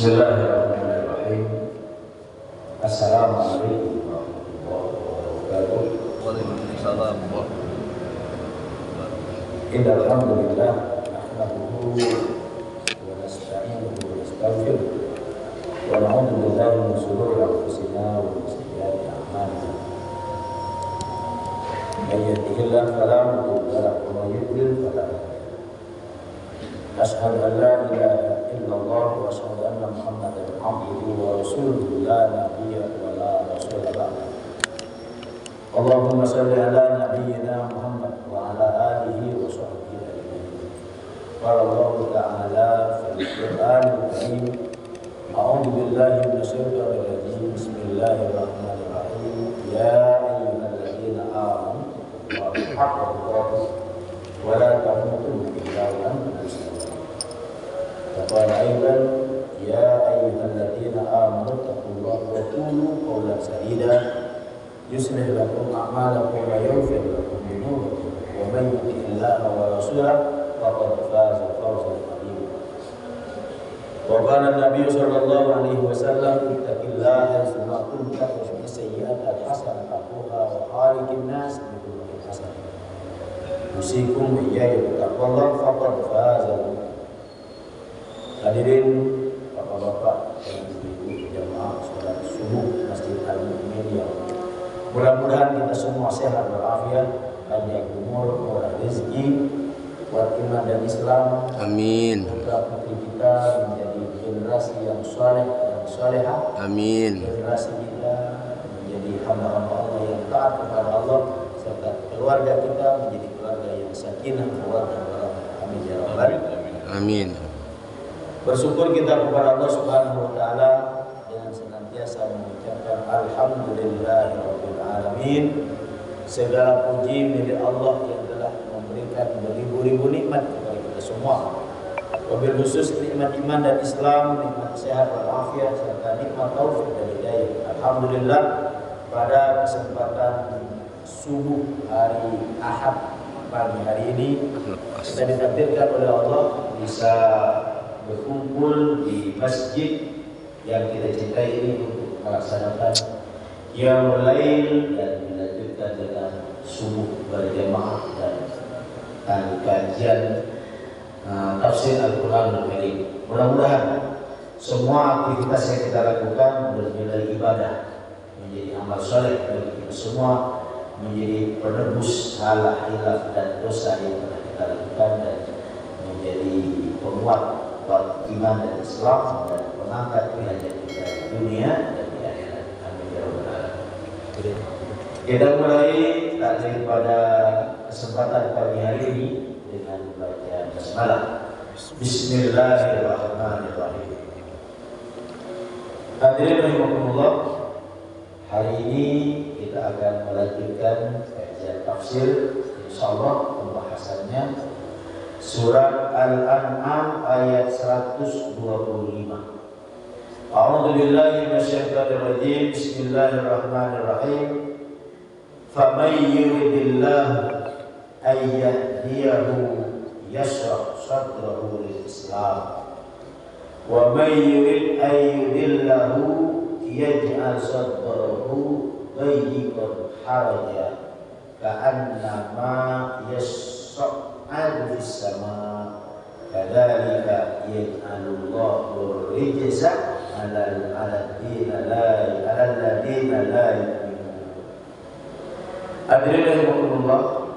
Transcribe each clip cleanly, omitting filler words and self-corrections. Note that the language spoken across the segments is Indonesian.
Bismillahirrahmanirrahim. Assalamualaikum warahmatullahi wabarakatuh. Waalaikumsalam. Innal hamdalillah nahmaduhu wa nasta'inuhu wa nastaghfiruh wa na'udzu billahi min shururi anfusina wa min sayyiati a'malina. May yahdihillahu fala mudilla lahu wa may yudlil fala hadiya lahu. Asyhadu an la ilaha illallah wa asyhadu anna Muhammadan abduhu wa rasuluhu la nabiyya wa la rasula ba'dahu. Allahumma shalli ala nabiyyina Muhammad wa ala alihi wa sahbihi ajma'in. Qala Allah ta'ala fil Qur'anil Karim, a'udzu billahi minasy syaithanir rajim. Bismillahirrahmanirrahim. Ya ayyuhalladzina amanu ittaqullaha haqqa wa la tamutunna illa wa antum muslimun. Qala aidan ya ayyuhalladzina amanu ittaqullaha wa qulu qawlan sadida yuslih lakum a'malakum wa yaghfir lakum dhunubakum wa man yuti'illaha wa rasulahu faqad faza fawzan 'azima. Wa qala an-nabiy sallallahu alaihi wasallam ittaqillaha haitsu kunta wa sayyi'ata al-hasanata tamhuha wa khaliqin nas bi khuluqin hasan. Usikum wa iyaya bittaqwallah faqad faza. Hadirin bapak-bapak dan ibu-ibu jamaah salat subuh Masjid Al-Mu'min yang mudah-mudahan kita semua sehat walafiat, panjang umur, murah rezeki, kuat iman dan Islam. Amin. Putra putri kita menjadi generasi yang saleh dan salehah. Amin. Generasi kita menjadi hamba-hamba Allah yang taat kepada Allah, serta keluarga kita menjadi keluarga yang sakinah, mawaddah warahmah. Amin ya rabbal alamin. Amin. Bersyukur kita kepada Allah Subhanahu wa taala dengan senantiasa mengucapkan alhamdulillahirabbil alamin. Segala puji milik Allah yang telah memberikan beribu-ribu nikmat kepada kita semua. Wabil khusus nikmat iman dan Islam, nikmat sehat walafiat serta nikmat taufik dan hidayah. Alhamdulillah pada kesempatan subuh hari Ahad pagi hari ini kita ditakdirkan oleh Allah bisa berkumpul di masjid yang kita cintai ini untuk melaksanakan qiyamul lail dan dilanjutkan dengan subuh berjamaah dan kajian tafsir Al-Qur'anul Karim. Mudah-mudahan semua aktivitas yang kita lakukan bernilai ibadah, menjadi amal saleh bagi kita semua, menjadi penebus salah, hilaf dan dosa yang pernah kita lakukan dan menjadi penguat iman dan Islam dan mengangkat derajat kita di dunia dan di akhirat. Amin ya rabbal alamin. Kita mulai taklim pada kesempatan pagi hari ini dengan bacaan basmalah. Bismillahirrahmanirrahim. Hadirin rahimakumullah, hari ini kita akan melanjutkan kajian tafsir, insyaallah pembahasannya Surat Al-An'am ayat 125. A'udzu billahi minasyaitonir rajim. Bismillahirrahmanirrahim. Faman yuridillahu ay yahdiyahu yashrah sadrahu lil Islam wa man yurid ay yudillahu yaj'al sadrahu dayyiqan harajan ka'annama yas'adu fis sama kadzalika yaj'alullahu rijza 'alal ladina la yu'minun. Hadirin rahimakumullah,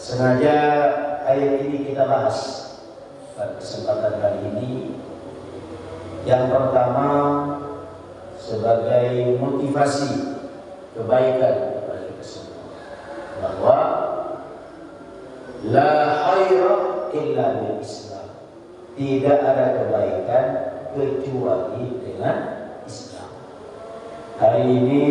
sengaja ayat ini kita bahas pada kesempatan kali ini. Yang pertama sebagai motivasi kebaikan kepada kita semua, bahwa la khaira illa bil Islam, tidak ada kebaikan kecuali dengan Islam. Hari ini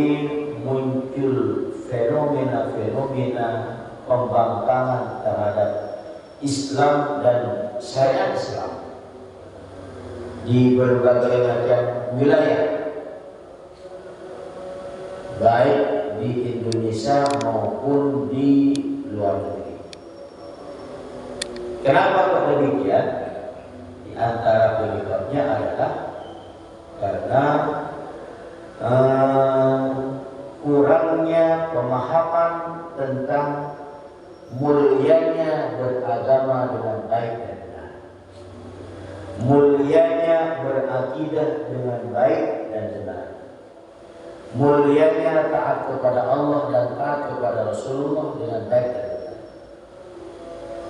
muncul fenomena-fenomena pembangkangan terhadap Islam dan syariat Islam di berbagai macam wilayah, baik di Indonesia maupun di luar negeri. Kenapa kok demikian? Di antara penyebabnya adalah karena kurangnya pemahaman tentang mulianya beragama dengan baik dan benar, mulianya berakidah dengan baik dan benar, mulianya taat kepada Allah dan taat kepada Rasulullah dengan baik dan benar.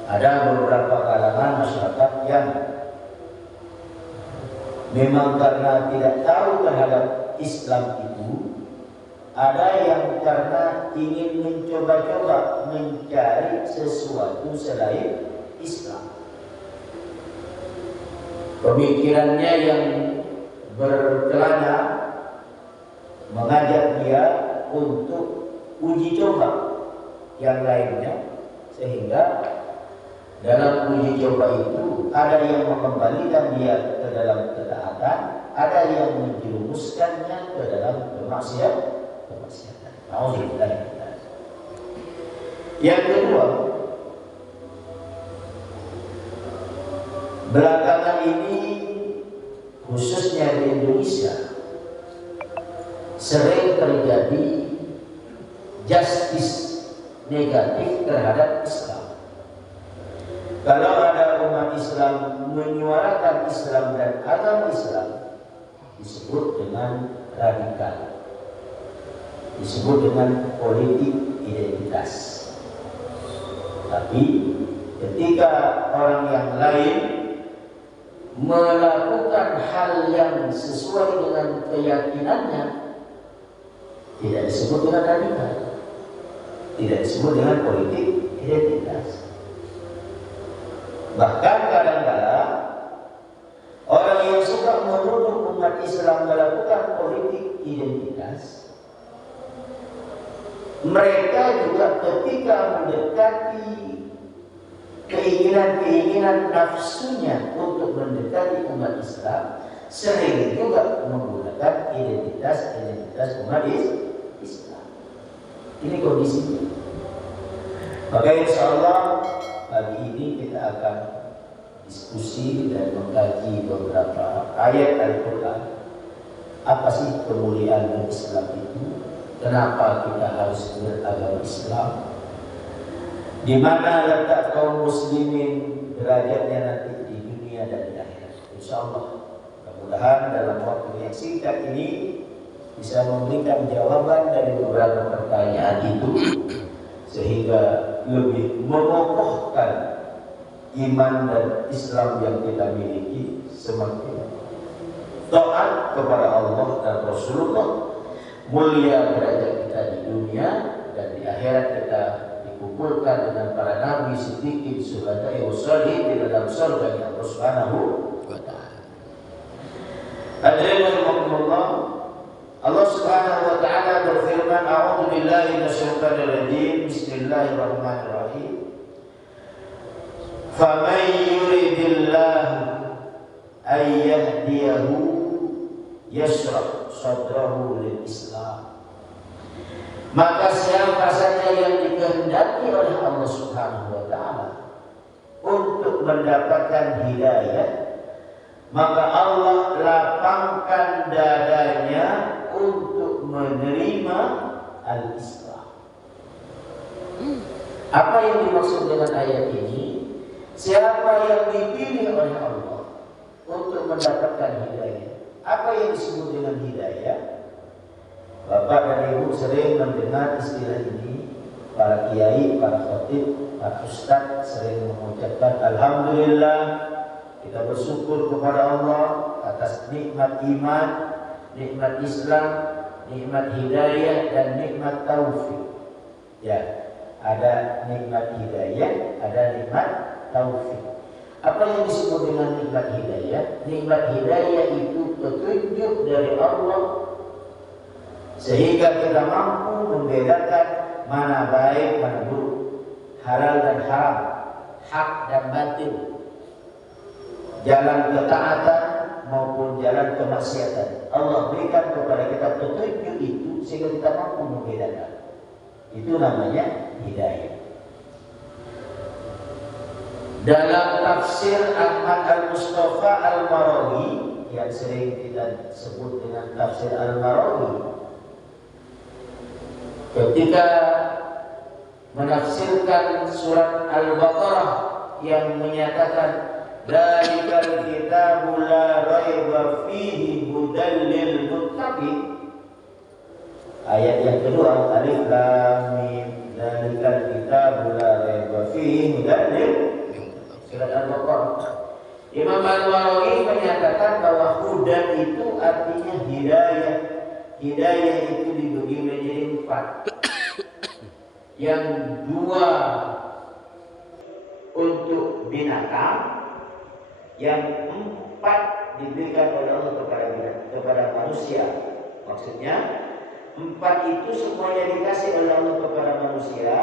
Ada beberapa kalangan masyarakat yang memang karena tidak tahu terhadap Islam itu, ada yang karena ingin mencoba-coba mencari sesuatu selain Islam. Pemikirannya yang berkelana mengajak dia untuk uji coba yang lainnya, sehingga dalam uji coba itu ada yang mengembalikan dia ke dalam ketaatan, ada yang menjerumuskannya ke dalam kemaksiatan. Yang kedua, belakangan ini khususnya di Indonesia sering terjadi justice negatif terhadap Islam. Kalau ada umat Islam menyuarakan Islam dan agama Islam, disebut dengan radikal, disebut dengan politik identitas. Tapi ketika orang yang lain melakukan hal yang sesuai dengan keyakinannya, tidak disebut dengan radikal, tidak disebut dengan politik identitas. Bahkan kadang-kadang orang yang suka menuduh umat Islam melakukan politik identitas, mereka juga ketika mendekati keinginan-keinginan nafsunya untuk mendekati umat Islam, sering juga menggunakan identitas umat Islam. Ini kondisinya. Maka insya Allah pagi ini kita akan diskusi dan mengkaji beberapa ayat Al-Quran. Apa sih kemuliaan Islam itu? Kenapa kita harus beragama Islam? Di mana letak kaum muslimin derajatnya nanti di dunia dan di akhirat? Insya Allah, mudah-mudahan dalam waktu yang singkat ini bisa memberikan jawaban dari beberapa pertanyaan itu, sehingga lebih mengokohkan iman dan Islam yang kita miliki, semakin taat kepada Allah dan Rasulullah, mulia derajat kita di dunia, dan di akhirat kita dikumpulkan dengan para nabi, siddiqin, syuhada, sholihin di dalam surga Allah Subhanahu wa ta'ala. Hadirin rahimakumullah, Allah Subhanahu wa ta'ala berfirman, a'udzu billahi minasyaitonir rajim, bismillahirrahmanirrahim. Faman yuridillahu ay yahdiyahu yashrah sadrahu lil Islam. Maka siapa saja yang dikehendaki oleh Allah Subhanahu wa ta'ala untuk mendapatkan hidayah, maka Allah lapangkan dadanya untuk menerima al-Islam. Apa yang dimaksud dengan ayat ini? Siapa yang dipilih oleh Allah untuk mendapatkan hidayah? Apa yang disebut dengan hidayah? Bapak dan Ibu sering mendengar istilah ini. Para kiai, para khatib, para ustaz sering mengucapkan alhamdulillah, kita bersyukur kepada Allah atas nikmat iman, nikmat Islam, nikmat hidayah, dan nikmat taufik. Ya, ada nikmat hidayah, ada nikmat taufik. Apa yang disebut dengan nikmat hidayah? Nikmat hidayah itu petunjuk dari Allah, sehingga kita mampu membedakan mana baik, mana buruk, halal dan haram, hak dan batil, jalan ketaatan maupun jalan kemaksiatan. Allah berikan kepada kita petunjuk itu sehingga kita mampu membedakan. Itu namanya hidayah. Dalam tafsir Ahmad Al-Mustafa Al-Marawi yang sering kita sebut dengan tafsir Al-Marawi, ketika menafsirkan surat Al-Baqarah yang menyatakan Dzalikal kitabu la raiba fihi hudal lil muttaqin. Ayat yang kedua, alif lam mim, dzalikal kitabu la raiba fihi hudal lil surat Al-Baqarah. Imam Al-Marawi menyatakan bahwa hudan itu artinya hidayah. Hidayah itu dibagi menjadi 4. Yang 2 untuk binatang, yang 4 diberikan oleh Allah kepada manusia. Maksudnya 4 itu semuanya dikasih oleh Allah kepada manusia,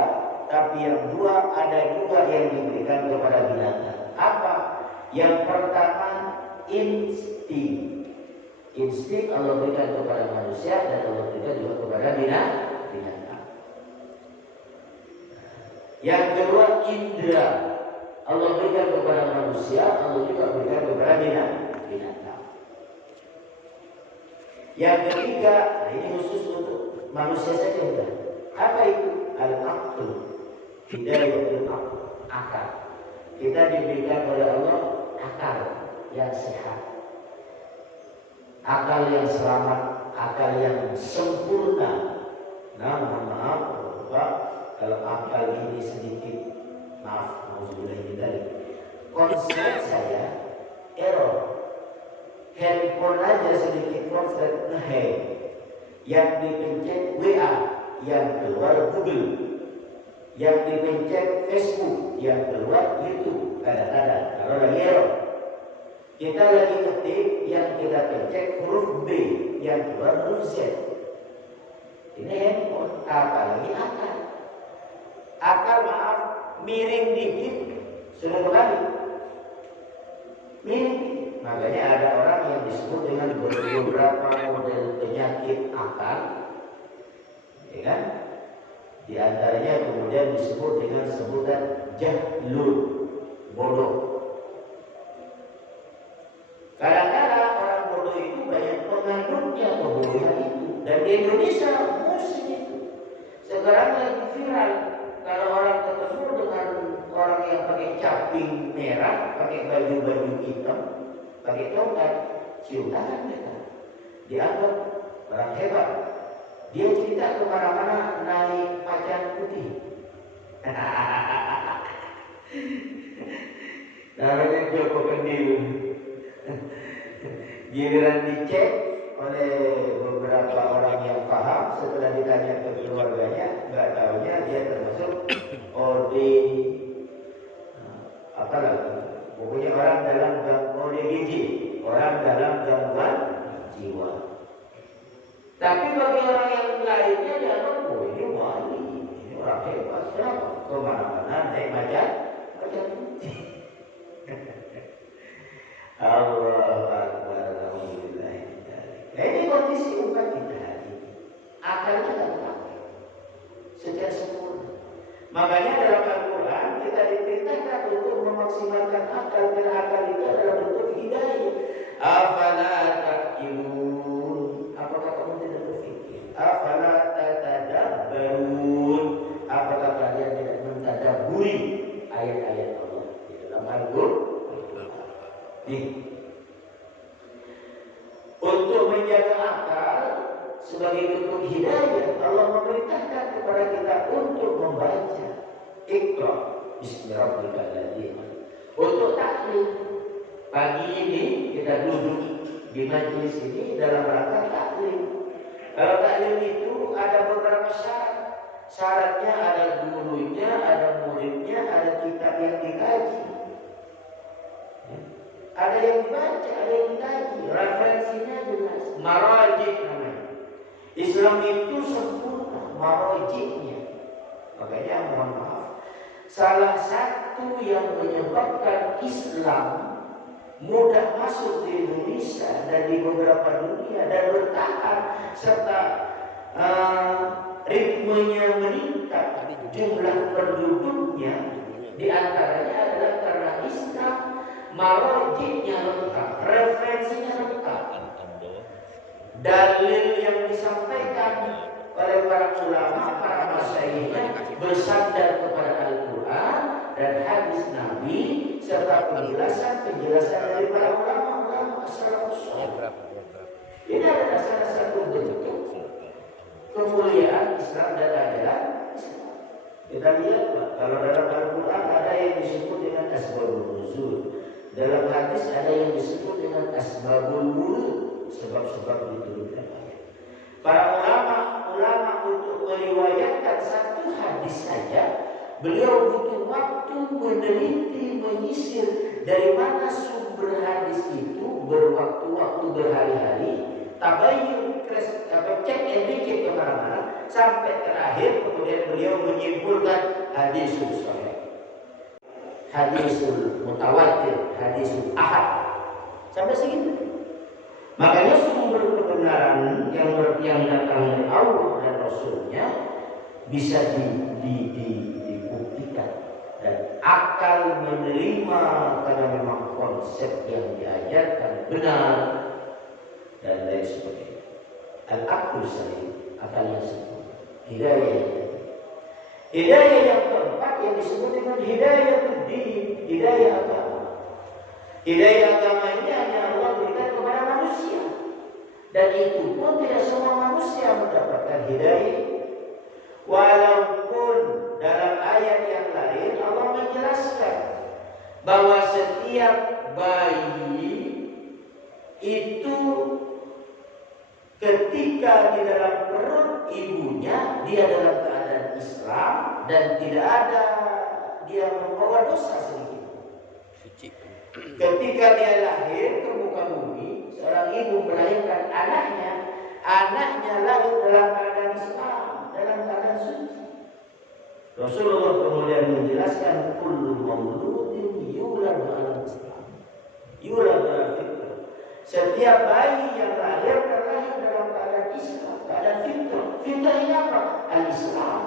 tapi yang 2 ada 2 yang diberikan kepada binatang. Apa? Yang pertama insting. Insting Allah berikan kepada manusia dan Allah berikan juga kepada binatang. Yang kedua indra. Allah berikan kepada manusia, Allah juga berikan kepada binatang. Yang ketiga, ini khusus untuk manusia saja sudah. Apa itu? Al-aql. Hidayatul aql, akal. Kita diberikan oleh Allah akal yang sehat, akal yang selamat, akal yang sempurna. Nah, mohon maaf Pak, kalau akal ini sedikit, maaf, konslet saya error. Handphone aja sedikit konslet nge-hang, yang dipencet WA, yang keluar Google, yang dipencet Facebook, yang keluar YouTube. Kadang-kadang kalau lagi error, kita lagi ketik, yang kita pencet huruf B, yang keluar huruf Z. Ini handphone, apalagi akal. Akal maaf, miring dikit sudah kembali. Miring. Makanya ada orang yang disebut dengan beberapa model penyakit akal, ya kan? Di antaranya kemudian disebut dengan sebutan jahlul, bodoh. Kadang-kadang orang bodoh itu banyak pengandungnya kebodohan itu. Dan di Indonesia musik itu sekarang lagi viral. Kalau orang ketemu dengan orang yang pakai caping merah, pakai baju hitam, pakai tongkat, cium tangan mereka, dianggap orang hebat. Dia cerita kemana-mana naik pacan putih. Namanya Joko Kendil. Giliran dicek oleh beberapa orang yang paham, setelah ditanya ke keluarganya, nggak tahunya dia termasuk apa lagi? Pokoknya orang dalam ODGJ, orang dalam gangguan jiwa. Tapi bagi orang yang lainnya dia tahu, oh ini wali, ini orang hebat. Kenapa? Kemana-mana naik macan putih. Allah Akbar, alhamdulillah. Nah, ini kondisi umat kita hari ini. Akalnya tidak terpakai secara sempurna. Makanya dalam Al-Quran kita diperintahkan untuk memaksimalkan akal, dan akal itu adalah bentuk hidayah. Afala ta'qilun. Apakah kamu tidak berpikir? Afala tatadabbarun. Apakah kalian tidak mentadabburi ayat-ayat Allah di dalam Al-Quran? Untuk menjaga akal sebagai bentuk hidayah, Allah memerintahkan kepada kita untuk membaca Iqra bismi rabbikal ladzi khalaq. Untuk taklim, pagi ini kita duduk di majelis ini dalam rangka taklim. Kalau taklim itu ada beberapa syarat. Syaratnya ada gurunya, ada muridnya, ada kitab yang dikaji. Ada yang dibaca, ada yang dikaji, referensinya jelas. Marajih namanya. Islam itu sempurna, marajihnya. Makanya mohon maaf, salah satu yang menyebabkan Islam mudah masuk di Indonesia dan di beberapa dunia dan bertahan serta ritmenya meningkat, jumlah penduduknya diantaranya adalah karena Islam marojiknya lengkap, referensinya lengkap. Dalil yang disampaikan oleh para ulama, para masyayikh bersandar kepada Al-Quran dan hadis Nabi serta penjelasan dari para ulama salafus saleh. Ini adalah salah satu bentuk kemuliaan Islam dan ajaran Islam. Kita lihat Pak, kalau dalam Al-Quran ada yang disebut dengan asbabun nuzul, dalam hadis ada yang disebut dengan asbabul wurud, sebab-sebab diturunkan ayat. Para ulama untuk meriwayatkan satu hadis saja, beliau butuh waktu meneliti, menyisir dari mana sumber hadis itu, berwaktu-waktu berhari-hari, tabayyun, cek and recheck kemana-mana, sampai terakhir kemudian beliau menyimpulkan hadisul sahih, hadisul mutawatir, hadisul ahad, sampai segitu. Makanya sumber kebenaran yang datang dari Allah dan Rasulnya bisa dibuktikan, dan akal menerima karena memang konsep yang diajarkan benar dan lain sebagainya. Al-aqlus salim, akal yang sempurna. Hidayah yang keempat yang disebut dengan hidayah din, hidayah agama. Hidayah agama ini hanya Allah berikan kepada manusia, dan itu pun tidak semua manusia mendapatkan hidayah. Walaupun dalam ayat yang lain Allah menjelaskan bahwa setiap bayi itu ketika di dalam perut ibunya dia dalam keadaan Islam dan tidak ada dia membawa dosa sedikit. Ketika dia lahir ke muka bumi, seorang ibu melahirkan anaknya lahir dalam keadaan Islam, dalam keadaan suci. Rasulullah kemudian menjelaskan kullu mauludin yuladu ala Islam, yuladu ala fitrah. Setiap bayi yang lahir terlahir dalam keadaan Islam, keadaan fitrah. Fitrah ini apa? Al-Islam.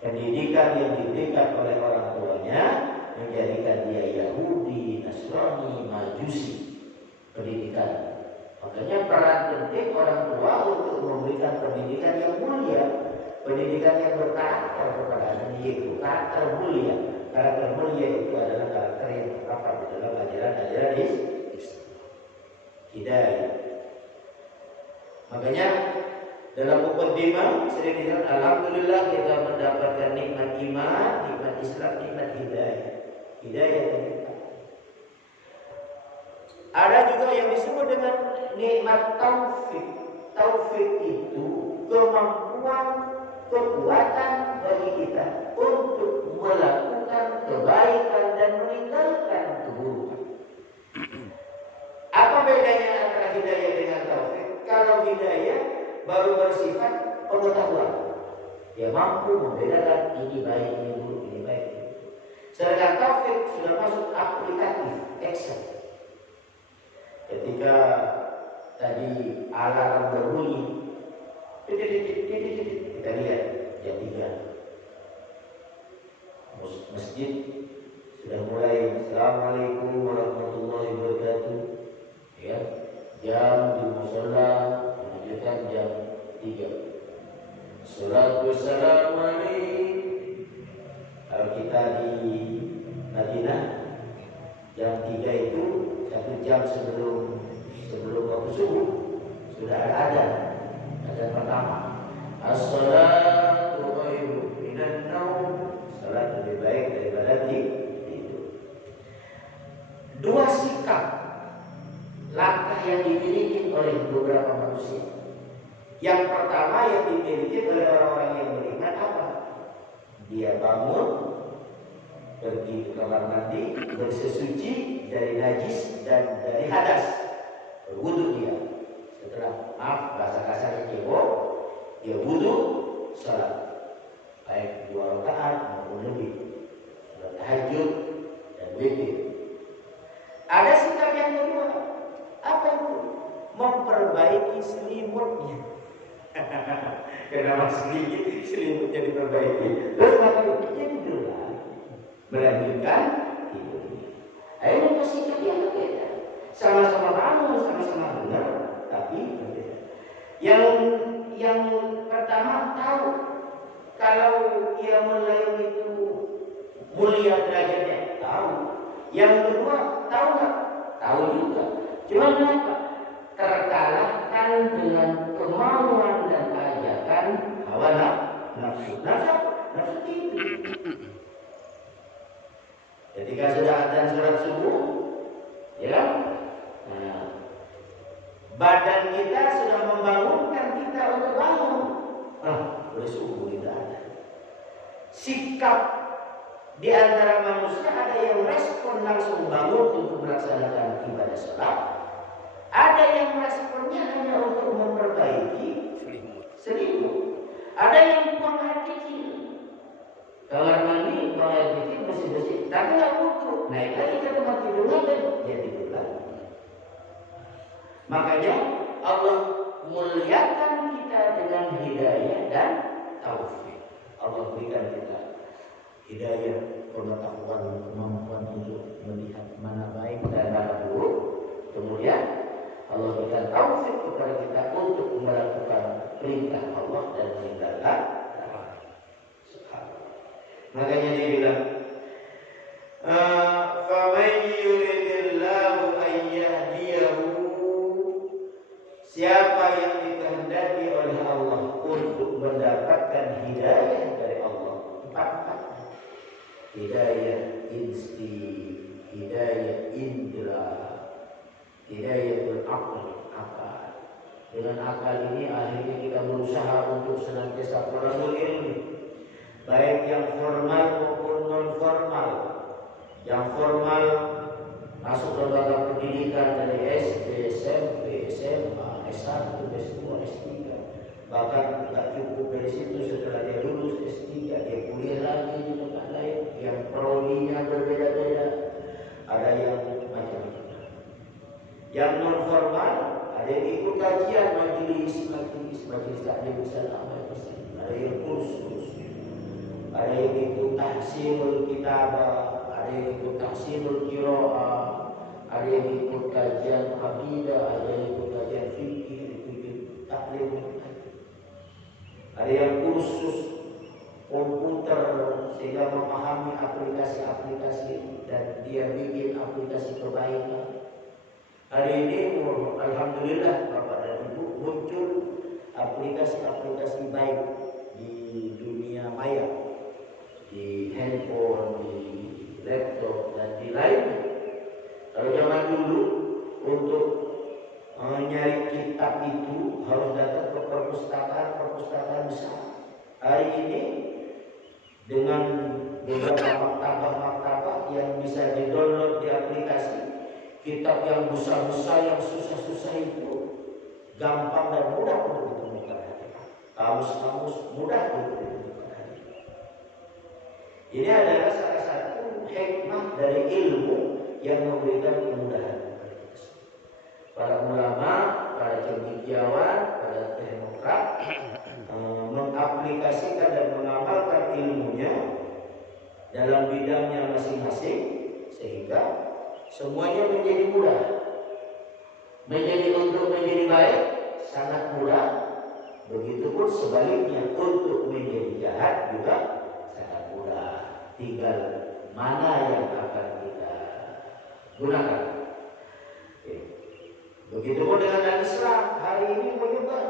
Pendidikan yang diberikan oleh orang tuanya menjadikan dia Yahudi, Nasrani, Majusi. Pendidikan. Makanya peran penting orang tua untuk memberikan pendidikan yang mulia, pendidikan yang berkarakter kepada anak itu, karakter mulia. Karakter mulia itu adalah karakter yang terdapat di dalam ajaran-ajaran Islam. Hidayah. Makanya dalam muqaddimah sering dikatakan alhamdulillah kita mendapatkan nikmat iman, nikmat Islam, nikmat hidayah. Hidayah tadi. Ada juga yang disebut dengan nikmat taufik. Taufik itu kemampuan, kekuatan bagi kita untuk melakukan kebaikan dan meninggalkan keburukan. Apa bedanya antara hidayah dengan taufik? Kalau hidayah baru bersifat pengetahuan, dia mampu membedakan ini baik, ini buruk, ini baik, ini buruk. Sedangkan taufik sudah masuk aplikatif, action. Ketika tadi alarm berbunyi, kita lihat jam 3 masjid sudah mulai Assalamualaikum warahmatullahi wabarakatuh, ya, jam di musola menunjukkan jam 3. Salatu wassalamu alaihi. Kalau kita di Madinah jam 3 itu 1 jam sebelum waktu subuh sudah ada azan pertama. As-salatu khairu minan naum. Salat lebih baik daripada tidur. Dua sikap langkah yang dimiliki oleh beberapa manusia. Yang pertama yang dimiliki oleh orang-orang yang beriman apa? Dia bangun, pergi ke kamar mandi, bersesuci dari najis dan dari hadas, berwudu dia. Setelah bahasa kasarnya cebok, dia wudu, salat, baik 2 rakaat maupun lebih, salat tahajud dan witir. Ada sikap yang kedua, apa itu? Memperbaiki selimutnya. Kenapa selimutnya diperbaiki? Terus maka dia tidur lagi, melanjutkan tidurnya. sama-sama benar, tapi berbeda. Yang pertama tahu kalau qiyamul lail itu mulia derajatnya, tahu. Yang kedua tahu nggak? Tahu juga. Cuma kenapa? Terkalahkan dengan kemauan dan ajakan hawa nafsu. Nafsu itu. Ketika sudah adzan sholat subuh, ya kan? Nah, badan kita sudah membangunkan kita untuk bangun. Boleh subuh tidak ada. Sikap di antara manusia ada yang respon langsung bangun untuk melaksanakan ibadah sholat. Ada yang responnya hanya untuk memperbaiki selimut. Ada yang buang air kecil. Kamar mandi buang air kecil bersih-bersih. Tapi nggak butuh. Naik lagi ke tempat tidurnya dan dia tidur lagi. Makanya Allah muliakan kita dengan hidayah dan taufik. Allah berikan kita hidayah, pengetahuan, kemampuan untuk melihat mana baik dan mana buruk. Kemudian Allah berikan taufik kepada kita untuk melakukan perintah Allah dan meninggalkan larangan. Makanya dia bilang, "Faman yuridillahu an yahdiyahu." Siapa yang dikehendaki oleh Allah untuk mendapatkan hidayah dari Allah, empat. Hidayah insti, hidayah indra, hidayatul aql, akal. Dengan akal ini akhirnya kita berusaha untuk senantiasa thalabul ilmi, baik yang formal maupun non formal. Yang formal masuk lembaga pendidikan dari SD, SMP, SMA, S1, S2, S3. Bahkan tidak cukup dari situ, setelah dia lulus S3 dia kuliah lagi di tempat lain yang prodinya berbeda-beda. Ada yang macam-macam. Yang non formal ada yang ikut kajian majelis taklim salam, ada yang kursus, ada yang ikut tahsinul kitabah, ada yang ikut tahsinul qiraah, ada yang ikut kajian akidah, ada yang ikut kajian fikih, ikut taklim. Ada yang kursus komputer sehingga memahami aplikasi-aplikasi dan dia bikin aplikasi kebaikan. Hari ini alhamdulillah Bapak dan Ibu muncul aplikasi-aplikasi baik di dunia maya, di handphone, di laptop dan di lainnya. Kalau zaman dulu untuk mencari kitab itu harus datang ke perpustakaan besar. Hari ini dengan beberapa maktabah yang bisa di-download di aplikasi, kitab yang besar-besar, yang susah-susah itu gampang dan mudah untuk ditemukan. Kamus-kamus mudah untuk ditemukan. Ini adalah salah satu hikmah dari ilmu yang memberikan kemudahan. Para ulama, para cendekiawan, para teknokrat mengaplikasikan dan mengamalkan ilmunya dalam bidangnya masing-masing sehingga semuanya menjadi mudah. Untuk menjadi baik sangat mudah. Begitupun sebaliknya untuk menjadi jahat juga sangat mudah. Tinggal mana yang akan kita gunakan. Begitupun dengan Islam hari ini menyebar.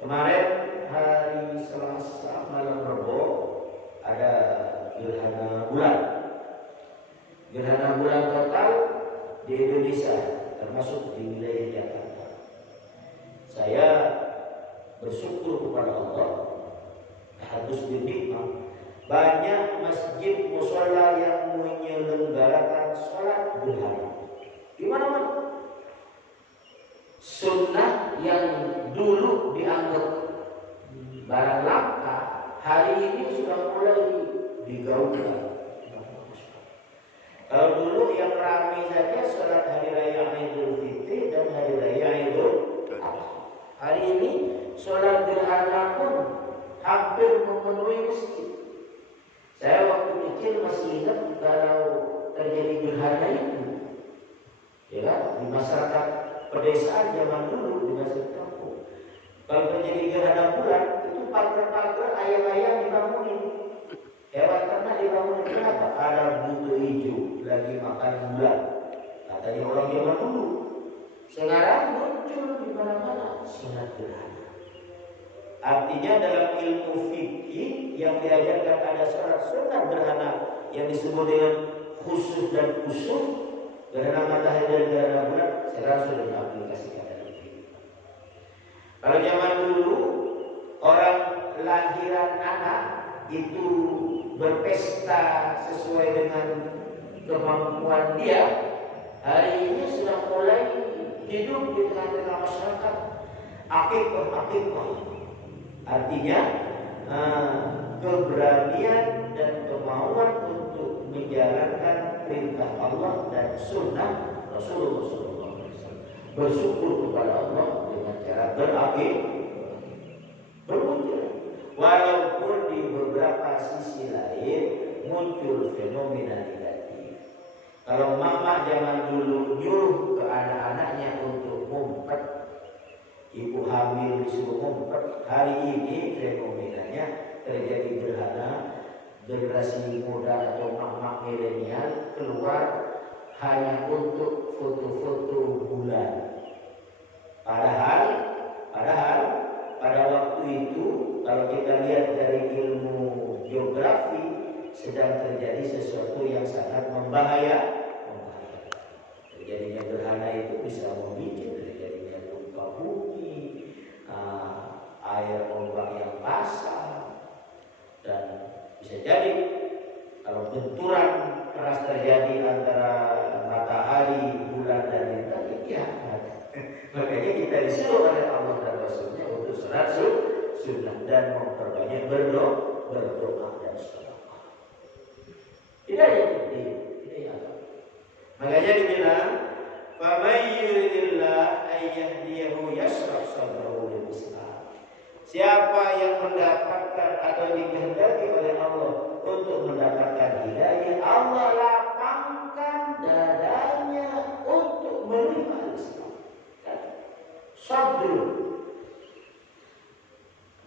Kemarin hari Selasa malam Rebo ada gerhana bulan. Gerhana bulan total di Indonesia termasuk di wilayah Jakarta. Saya bersyukur kepada Allah, hadus binikmah. Banyak masjid mushola yang menyelenggarakan sholat gerhana. Di mana-mana. Sunnah yang dulu dianggap barang langka, hari ini sudah mulai digaungkan. Kalau dulu yang ramai saja sholat hari raya Idul Fitri dan hari raya Idul Adha. Hari ini sholat gerhana pun hampir memenuhi masjid. Saya waktu kecil masih ingat kalau terjadi gerhana itu, ya kan? di masyarakat pedesaan zaman dulu di masyarakat kampung. Kalau terjadi gerhana bulan, itu pagar-pagar ayam-ayam dibangunin, hewan ternak dibangunin. Kenapa? Ada buto hijau lagi makan bulan. Katanya orang zaman dulu. Sekarang muncul di mana-mana sunat gerhana. Artinya dalam ilmu fikih yang diajarkan ada sunat gerhana yang disebut dengan khusus dan kusuf, gerhana matahari dan gerhana bulan, sekarang sudah diaplikasikan dalam kehidupan. Kalau zaman dulu orang lahiran anak itu berpesta sesuai dengan kemampuan dia, hari ini sudah mulai hidup di tengah-tengah masyarakat akikah. Artinya keberanian dan kemauan untuk menjalankan perintah Allah dan sunnah Rasulullah SAW. Bersyukur kepada Allah dengan cara bermuncul. Walaupun di beberapa sisi lain muncul fenomena negatif. Kalau mama zaman dulu nyuruh ke anak-anaknya untuk ngumpet, ibu hamil disuruh ngumpet, hari ini fenomenanya terjadi gerhana, generasi muda atau mak-mak milenial keluar hanya untuk foto-foto bulan. Padahal pada waktu itu kalau kita lihat dari ilmu geografi sedang terjadi sesuatu yang sangat membahayakan. Terjadinya gerhana itu bisa memicu terjadinya gempa bumi, air ombak yang pasang, dan bisa jadi kalau benturan keras terjadi antara matahari, bulan dan bintang, ya makanya kita disuruh oleh Allah dan Rasulnya untuk sholat sunnah dan memperbanyak berdoa dan sedekah. Tidak ya, makanya dibilang faman yuridillah ayyahdiyahu yashrah sadrahu lil Islam. Siapa yang mendapatkan atau dikehendaki oleh Allah untuk mendapatkan hidayah, Allah lapangkan dadanya untuk menerima Islam. Sadrul.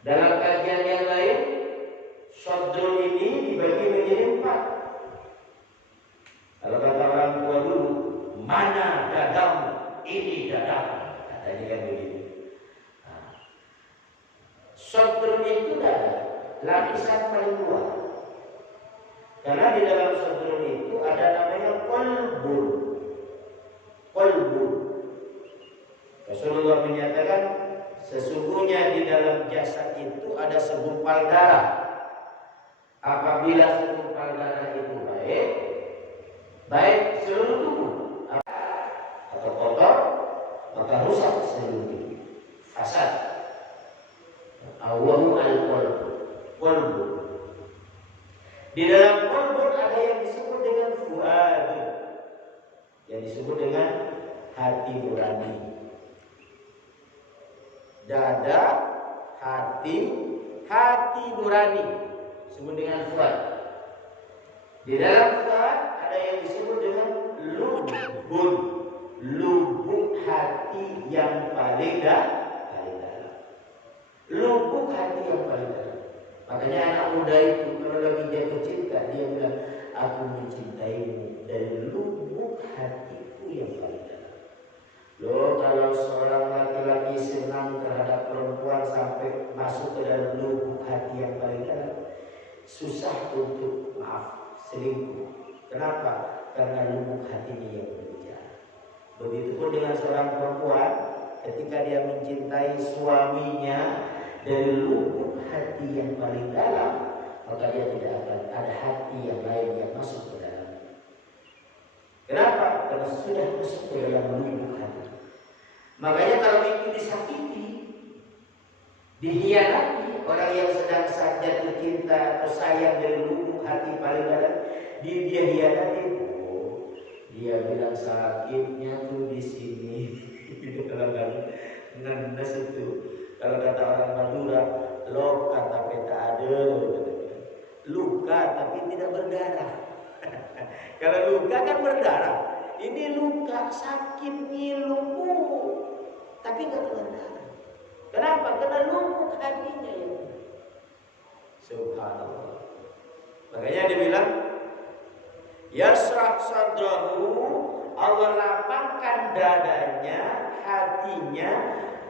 Dalam kajian yang lain, sadrul ini dibagi menjadi 4. Kalau kata orang tua dulu, mana dadamu? Ini dadamu. Katanya kan begitu. Sadrul itu dada, lapisan paling luar. Karena di dalam sadrul itu ada namanya qalbun. Rasulullah menyatakan sesungguhnya di dalam jasad itu ada segumpal darah. Apabila segumpal darah itu baik seluruh tubuh atau kotor, maka rusak seluruh tubuh. Fasad. Awamu al-qalbu. Di dalam qalbu ada yang disebut dengan fuad, yang disebut dengan hati nurani. Dada, hati nurani disebut dengan fuad. Di dalam fuad ada yang disebut dengan lubuk hati yang paling dalam. Lubuk hati yang paling dalam. Makanya anak muda itu kalau lagi jatuh cinta, dia bilang, aku mencintaimu dari lubuk hatiku yang paling dalam. Loh, kalau seorang laki-laki senang terhadap perempuan sampai masuk ke dalam lubuk hati yang paling dalam, susah untuk selingkuh. Kenapa? Karena lubuk hatinya yang berbicara. Begitupun dengan seorang perempuan, ketika dia mencintai suaminya dari lubuk hati yang paling dalam, maka dia tidak akan ada hati yang lain yang masuk ke dalam. Kenapa? Karena sudah masuk ke dalam lubuk hati. Makanya kalau itu disakiti, dihianati, orang yang sedang jatuh cinta atau sayang dari lubuk hati paling dalam, dia hianati. Dia bilang sakitnya tuh di sini. Kalau kata orang Madura, loka tapi tak ada, luka tapi tidak berdarah. Kalau luka kan berdarah, ini luka, sakit, ngilu, tapi nggak keluar darah. Kenapa? Karena lumpuh hatinya ya. Subhanallah. Makanya dibilang yasrah sadrahu, Allah lapangkan dadanya, hatinya,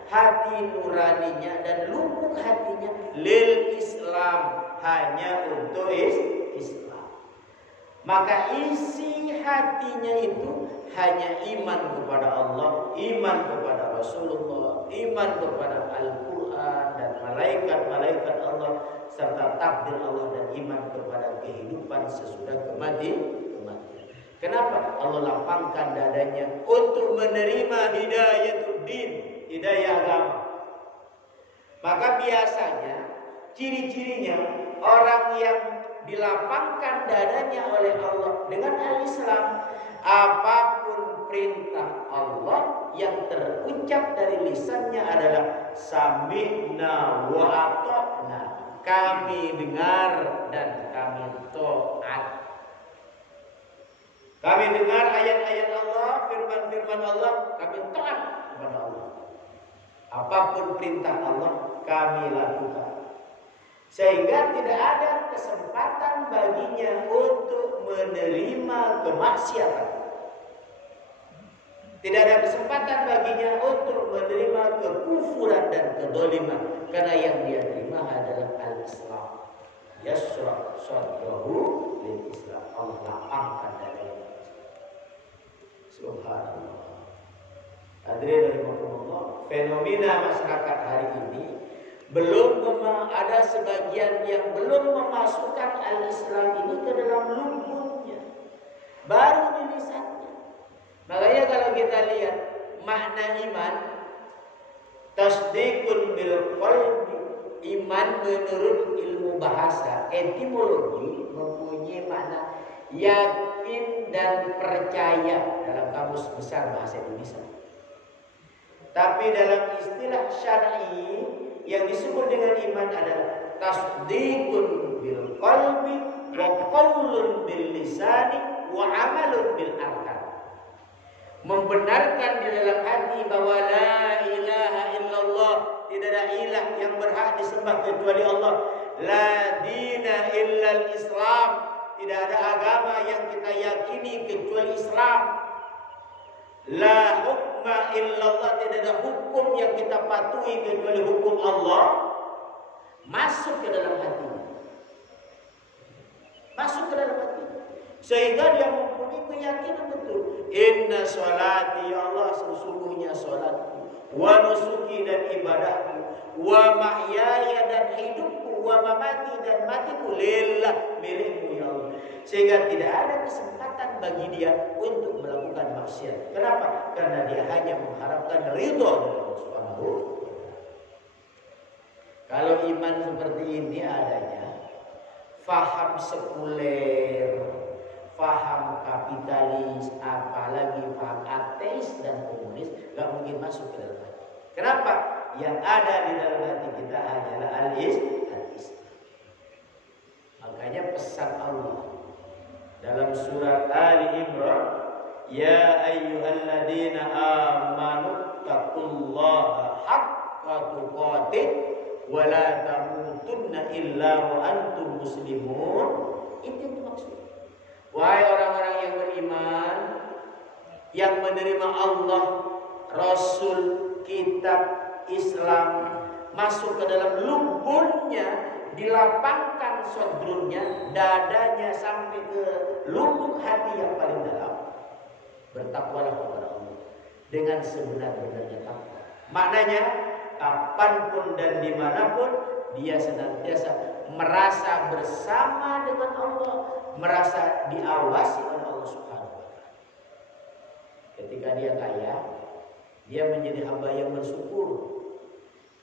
hati nuraninya dan lubuk hatinya lil Islam, hanya untuk Islam. Maka isi hatinya itu hanya iman kepada Allah, iman kepada Rasulullah, iman kepada Al-Quran dan malaikat-malaikat Allah serta takdir Allah, dan iman kepada kehidupan sesudah kematian. Kenapa? Allah lapangkan dadanya untuk menerima hidayatul-din, hidayah agama. Maka biasanya ciri-cirinya orang yang dilapangkan dadanya oleh Allah dengan al-Islam, apapun perintah Allah yang terucap dari lisannya adalah sami'na wa ata'na, kami dengar dan kami taat. Kami dengar ayat-ayat Allah, firman-firman Allah, kami taat kepada Allah. Apapun perintah Allah kami lakukan. Sehingga tidak ada kesempatan baginya untuk menerima kemaksiatan. Tidak ada kesempatan baginya untuk menerima kekufuran dan kedoliman. Karena yang dia terima adalah al-Islam. Yasrah sadrahu lil Islam. Allah lapangkan dadanya. Subhanallah. Hadirin rahimakumullah, fenomena masyarakat hari ini belum ada sebagian yang belum memasukkan al-Islam ini ke dalam lubuknya, baru di lisannya. Makanya kalau kita lihat makna iman, tasdiqun bil qalbi, iman menurut ilmu bahasa etimologi mempunyai makna yakin dan percaya dalam kamus besar bahasa Indonesia. Tapi dalam istilah syar'i yang disebut dengan iman adalah tasdiqun bil qalbi wa qaulun bil lisani wa amalun bil arkan. Membenarkan di dalam hati bahwa la ilaha illallah, tidak ada ilah yang berhak disembah kecuali Allah. La dina illal Islam, tidak ada agama yang kita yakini kecuali Islam. La hukma illallah, tidak ada hukum yang kita patuhi kecuali hukum Allah. Masuk ke dalam hatinya, masuk ke dalam hati, sehingga dia mempunyai keyakinan betul. Inna sholati, ya Allah, sesungguhnya sholatku, wa nusuki dan ibadahku, wa mahyaya dan hidupku, wa mamati dan matiku lillah, milikmu ya Allah. Sehingga tidak ada kesempatan bagi dia untuk melakukan maksiat. Kenapa? Karena dia hanya mengharapkan ridho dari Allah Subhanahu. Kalau iman seperti ini adanya, faham sekuler, faham kapitalis, apalagi faham ateis dan komunis, gak mungkin masuk ke dalam hati. Kenapa? Yang ada di dalam hati kita hanyalah al-Islam. Makanya pesan Allah dalam surat Ali Imran, ya ayyuhalladzina amanu taqullaha haqqa tuqatih wa la tamutunna illa wa antum muslimun. Itu maksudnya. Wahai orang-orang yang beriman, yang menerima Allah, Rasul, kitab, Islam, masuk ke dalam lubuknya, dilapangkan sodrunnya, dadanya sampai ke lubuk hati yang paling dalam. Bertakwalah kepada Allah dengan sebenar-benarnya takwa. Maknanya kapanpun dan dimanapun dia senantiasa merasa bersama dengan Allah, merasa diawasi oleh Allah Subhanahu wa Ta'ala. Ketika dia kaya, dia menjadi hamba yang bersyukur.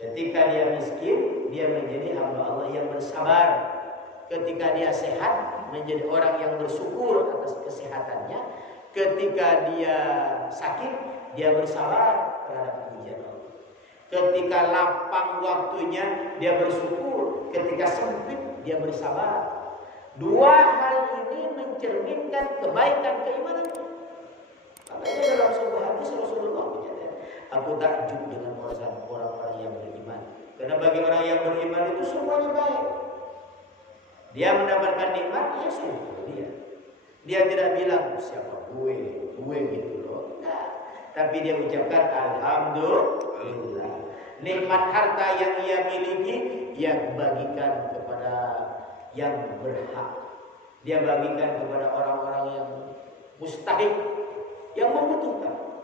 Ketika dia miskin, dia menjadi hamba Allah yang bersabar. Ketika dia sehat, menjadi orang yang bersyukur atas kesehatannya. Ketika dia sakit, dia bersabar terhadap ujian Allah. Ketika lapang waktunya, dia bersyukur. Ketika sempit, dia bersabar. Dua hal ini mencerminkan kebaikan keimanannya. Makanya dalam sebuah hadis Rasulullah menyatakan, aku takjub dengan orang-orang yang beriman. Karena bagi orang yang beriman itu semuanya baik. Dia mendapatkan nikmat, ya syukur dia. Dia tidak bilang siapa gue gitu loh. Nah, tapi dia ucapkan alhamdulillah. Nikmat harta yang ia miliki, ia bagikan kepada yang berhak. Dia bagikan kepada orang-orang yang mustahik, yang membutuhkan.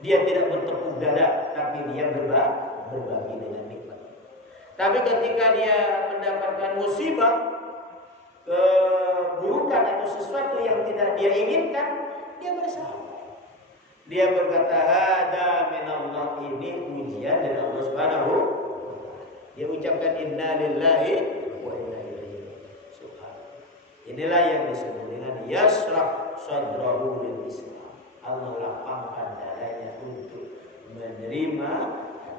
Dia tidak bertepuk dada, tapi dia berbagi dengan nikmat. Tapi ketika dia mendapatkan musibah, keburukan atau sesuatu yang tidak dia inginkan, dia bersabar. Dia berkata, hada minallah, ini ujian dari Allah Subhanahu. Dia ucapkan inna lillahi wa inna ilaihi raji'un. Inilah yang disebut dengan yasrah sadrahu lil Islam. Allah lapangkan dadanya untuk menerima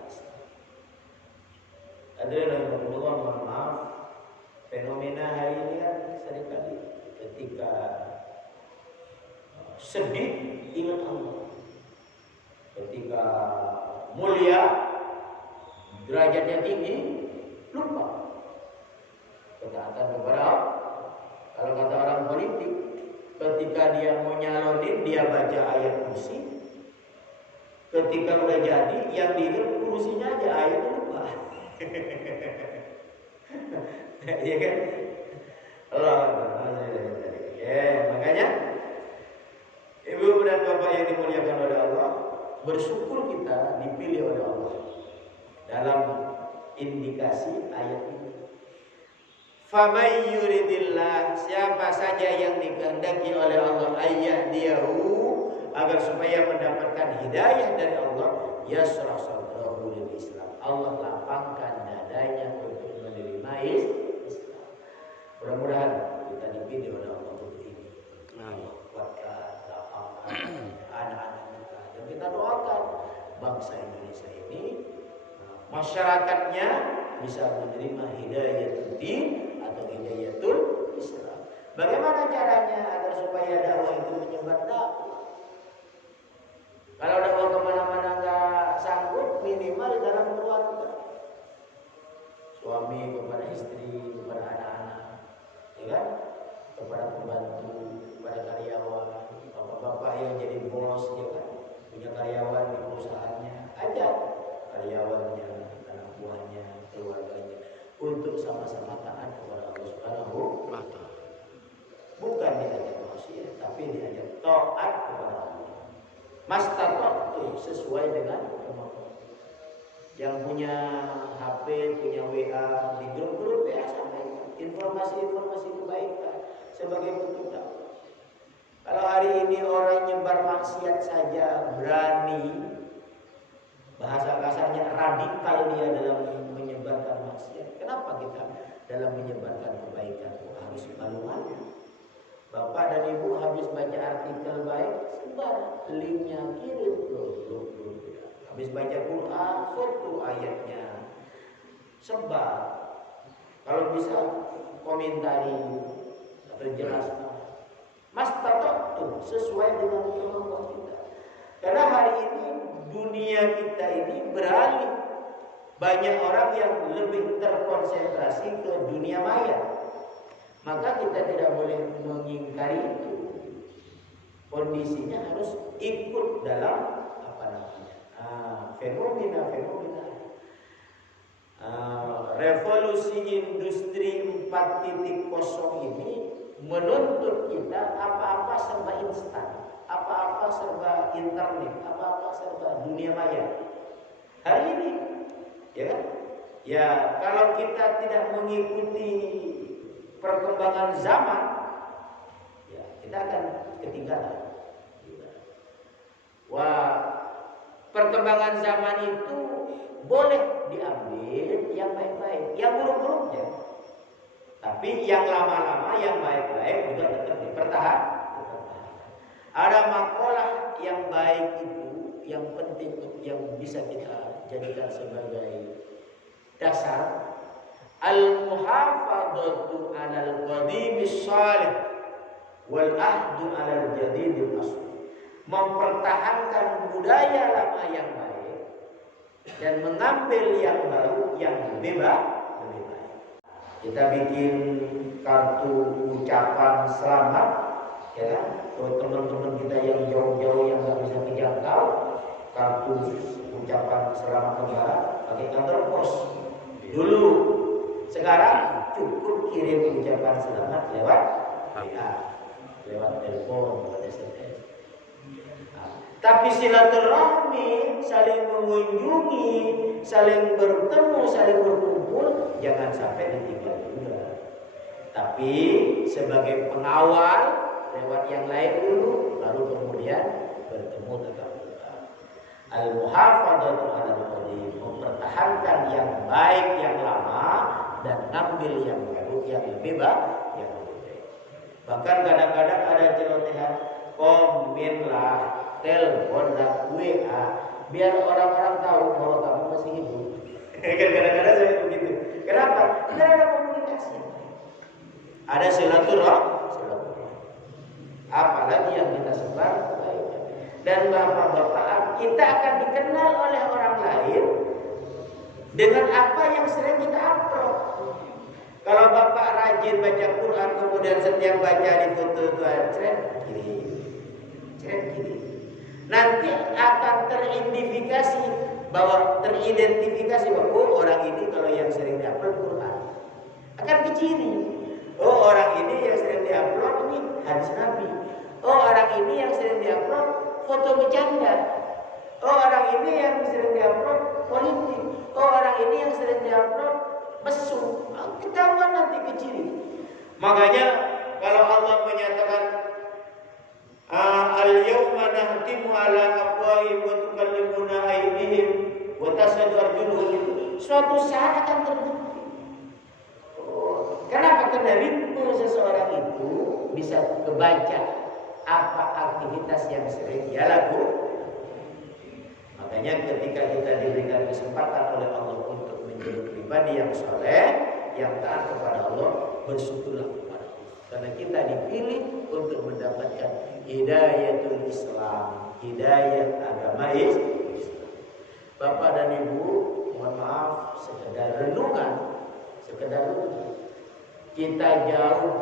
Islam. Hadirin rahimakumullah, mohon maaf. Fenomena hari ini kan seringkali ketika sedih ingat Allah, ketika mulia derajatnya tinggi lupa ketaatan kepada Allah. Kalau kata orang politik, ketika dia mau nyalonin dia baca ayat kursi, ketika udah jadi yang diingat kursinya aja, ayatnya lupa. Iya kan? Allah. Ya, makanya Ibu dan Bapak yang dimuliakan oleh Allah, bersyukur kita dipilih oleh Allah dalam indikasi ayat ini. Faman yuridillah, siapa saja yang dikehendaki oleh Allah ayyahdiyahu, agar supaya mendapatkan hidayah dari Allah, yasrah sadrahu lil Islam. Allah lapangkan dadanya untuk menerima Islam. Mudah-mudahan kita dipilih oleh Allah untuk ini. Allah kuatkan, lapangkan anak-anak kita, dan kita doakan bangsa Indonesia ini, masyarakatnya bisa menerima hidayatul din atau hidayatul Islam. Bagaimana caranya agar supaya dakwah itu menyebar dakwah? Kalau dakwah kemana-mana nggak sanggup, minimal di dalam keluarga, suami kepada istri, kepada anak-anak, ya kan? Kepada pembantu, kepada karyawan, bapak-bapak yang jadi bos, ya kan? Punya karyawan di perusahaannya, ajak karyawannya, anak buahnya, keluarganya untuk sama-sama taat kepada Allah Subhanahu wa Ta'ala. Bukan diajak maksiat, tapi diajak taat kepada Allah. Mastata'tu, sesuai dengan kemampuan. Yang punya HP, punya WA, di grup-grup WA sampaikan informasi-informasi kebaikan sebagai bentuk dakwah. Kalau hari ini orang nyebar maksiat saja berani, bahasa kasarnya radikal dia dalam menyebarkan maksiat. Kenapa kita dalam menyebarkan kebaikan harus malu-malu? Bapak dan Ibu habis baca artikel baik, sebar linknya, kirim loh. Habis baca Quran, foto ayatnya, sebar. Kalau bisa komentari atau jelaskan. Mastata'tu, sesuai dengan kemampuan kita. Karena hari ini dunia kita ini beralih, banyak orang yang lebih terkonsentrasi ke dunia maya. Maka kita tidak boleh mengingkari itu. Kondisinya harus ikut dalam fenomena revolusi industri 4.0 ini menuntut kita apa-apa serba instan, apa-apa serba internet, apa-apa serba dunia maya. Hari ini, ya kan? Ya, kalau kita tidak mengikuti perkembangan zaman, ya kita akan ketinggalan. Wah, perkembangan zaman itu boleh diambil yang baik-baik, yang buruk-buruknya. Tapi yang lama-lama, yang baik-baik juga tetap dipertahankan. Ada makalah yang baik itu, yang penting, yang bisa kita jadikan sebagai dasar. Al-muhafadzatu 'alal qadimis shalih wal ahdu 'alal jadidil asli. mempertahankan budaya lama yang baik dan mengambil yang baru yang lebih baik. Kita bikin kartu ucapan selamat, ya kan? Buat teman-teman kita yang jauh-jauh yang nggak bisa dijangkau, kartu ucapan selamat lebaran pakai kantor pos dulu. Sekarang cukup kirim ucapan selamat lewat WA, lewat telepon, lewat SMS. Tapi silaturahmi, saling mengunjungi, saling bertemu, saling berkumpul, jangan sampai ditinggal juga. Tapi sebagai pengawal lewat yang lain dulu, lalu kemudian bertemu tetap muka. Al-muhafadzatu 'alal qadim, mempertahankan yang baik yang lama dan ngambil yang baru yang lebih baik, yang lebih baik. Bahkan kadang-kadang ada celotehan, komenlah, telepon dan WA biar orang-orang tahu bahwa kamu masih hidup. Kadang-kadang saya begitu. Kenapa? Biar ada komunikasi. Ada silaturahmi. Apalagi yang kita sebar kebaikan. Dan bapak-bapak, kita akan dikenal oleh orang lain dengan apa yang sering kita upload. Kalau bapak rajin baca Quran, kemudian setiap baca di foto thread kiri, nanti akan teridentifikasi bahwa orang ini kalau yang sering diupload Quran akan keciri. Oh, orang ini yang sering diupload ini hadis Nabi. Oh, orang ini yang sering diupload foto bercanda. Oh, orang ini yang sering diupload politik. Oh, orang ini yang sering diupload mesum. Ketahuan nanti keciri. Makanya kalau Allah menyatakan al-yawma nahtimu ala afwahihim wa tukallimuna aydihim wa tashhadu arjuluhum, suatu saat akan terbukti. Kenapa? Karena ritme seseorang itu bisa kebaca apa aktivitas yang sering dia lakukan. Makanya ketika kita diberikan kesempatan oleh Allah untuk menjadi pribadi yang saleh, yang taat kepada Allah, bersyukurlah kepada Allah. Karena kita dipilih untuk mendapatkan hidayatul Islam, hidayah agama Islam. Bapak dan Ibu, mohon maaf, sekedar renungan. Kita jauh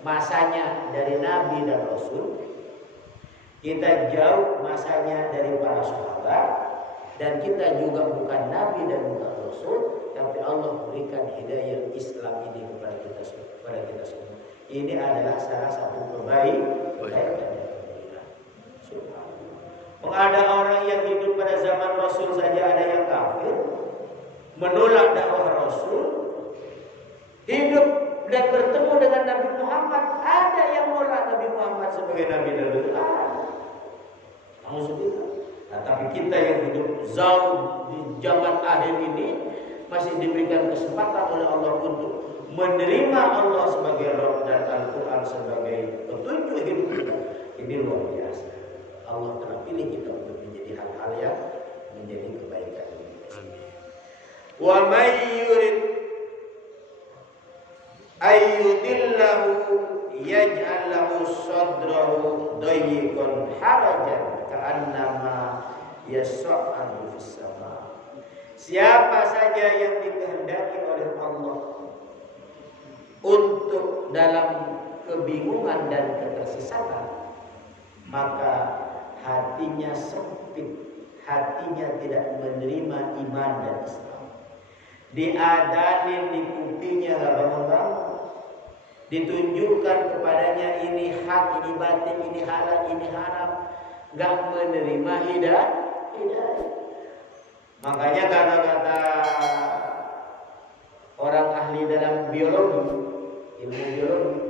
masanya dari Nabi dan Rasul. Kita jauh masanya dari para sahabat. Dan kita juga bukan Nabi dan bukan Rasul. Tapi Allah berikan hidayah Islam ini kepada kita semua. Ini adalah salah satu kebaikan. Ada orang yang hidup pada zaman Rasul saja ada yang kafir, menolak dakwah Rasul, hidup dan bertemu dengan Nabi Muhammad, ada yang menolak Nabi Muhammad sebagai Nabi dan Rasul. Nah, tapi kita yang hidup jauh di zaman akhir ini masih diberikan kesempatan oleh Allah untuk menerima Allah sebagai Rabb dan Al-Quran sebagai petunjuk hidup kita. Ini luar biasa. Allah telah pilih kita untuk menjadi hal-hal yang menjadi kebaikan. Wa may yurid ayyudillahu yaj'al lahu sadrahu dayyqan harajan ka'annama yas'adu fis sama. Siapa saja yang dikehendaki oleh Allah untuk dalam kebingungan dan ketersesatan, maka hatinya sempit, hatinya tidak menerima iman dan Islam. Diadanin di kupingnya gak bangun-bangun, ditunjukkan kepadanya ini hak, ini batin, ini halal, ini haram, gak menerima hidayah. Makanya kata-kata orang ahli dalam biologi, ilmu biologi,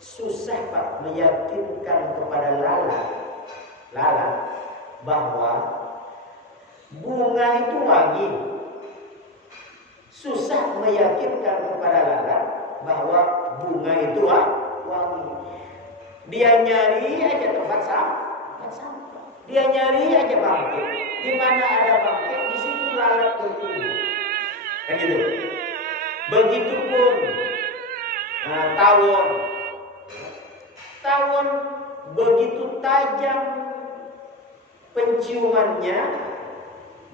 susah Pak meyakinkan kepada lalat bahwa bunga itu wangi. Susah meyakinkan kepada lalat bahwa bunga itu wangi. Dia nyari aja tempat sampah. Dia nyari aja bangkit. Di mana ada bangkit, di situ lalat bertumbuh. Kan gitu. Begitupun tawon begitu tajam penciumannya,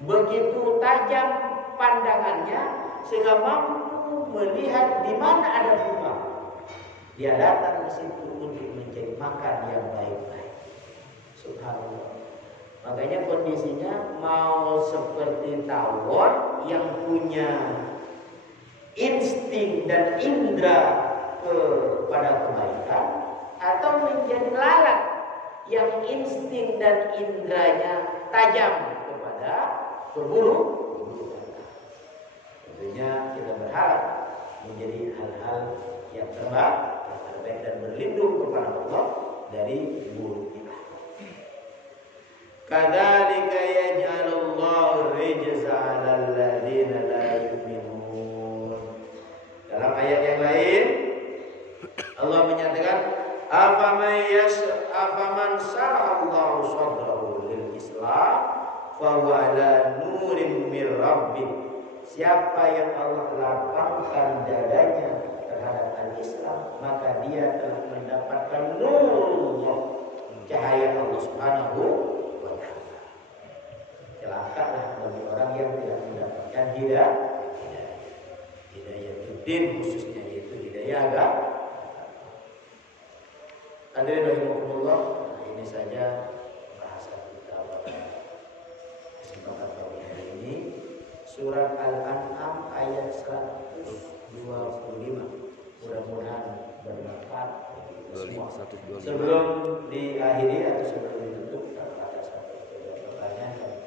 begitu tajam pandangannya sehingga mampu melihat di mana ada lubang. Dia datang ke situ untuk mencari makan yang baik-baik. Subhanallah. Makanya kondisinya mau seperti tawon yang punya insting dan indera kepada kebaikan, atau menjadi lalat yang insting dan inderanya tajam kepada berburu. Tentunya kita berharap menjadi hal-hal yang terbaik dan berlindung kepada Allah dari buruk kita. Kadzalika yaj'alullahu rijza 'alal ladzina la yu'minun. Dalam ayat yang lain Allah menyatakan afaman syara'allahu sadrahu lil Islam fa huwa 'ala nurin mir rabbih. Siapa yang Allah lapangkan dadanya terhadap al-Islam, maka dia telah mendapatkan nurullah, cahaya Allah Subhanahu wa ta'ala. Celakalah bagi orang yang tidak mendapatkan hidayah din, khususnya yaitu hidayah agama. Hadirin rahimakumullah, ini saja bahasa kita pada kesempatan pagi hari ini. Surat Al-An'am ayat 125. Mudah-mudahan bermanfaat bagi kita semua. Sebelum diakhiri atau sebelum ditutup, kalau ada satu pertanyaan.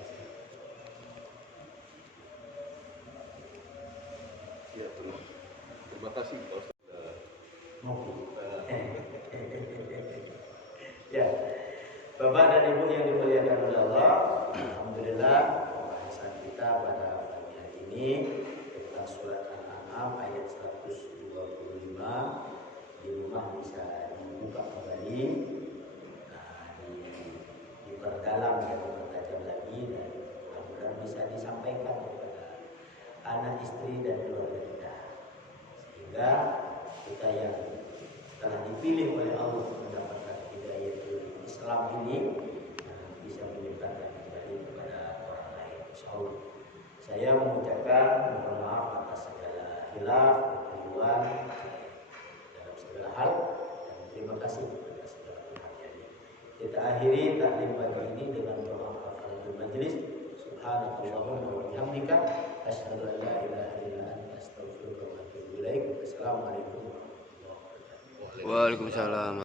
Ya, terima kasih Pak Ustaz. Ya, Bapak dan Ibu yang dimuliakan oleh Allah, alhamdulillah pembahasan kita pada pagi hari ini tentang surat Al-An'am ayat 125 di rumah bisa dibuka kembali, diperdalam dan dipertajam lagi, dan mudah-mudahan bisa disampaikan kepada anak istri dan keluarga kita, sehingga kita yang telah dipilih oleh Allah mendapatkan hidayah Islam ini bisa menyebarkan kembali kepada orang lain, insyaallah. Saya mengucapkan mohon maaf atas segala khilaf, kekeliruan dalam segala hal, dan terima kasih atas segala perhatiannya. Kita akhiri taklim pagi ini dengan doa kafaratul majlis. Subhanallahumma wa bihamdika asyhadu an la ilaha illa anta astaghfiruka wa atubu ilaik. Assalamualaikum warahmatullahi wabarakatuh. Waalaikumsalam.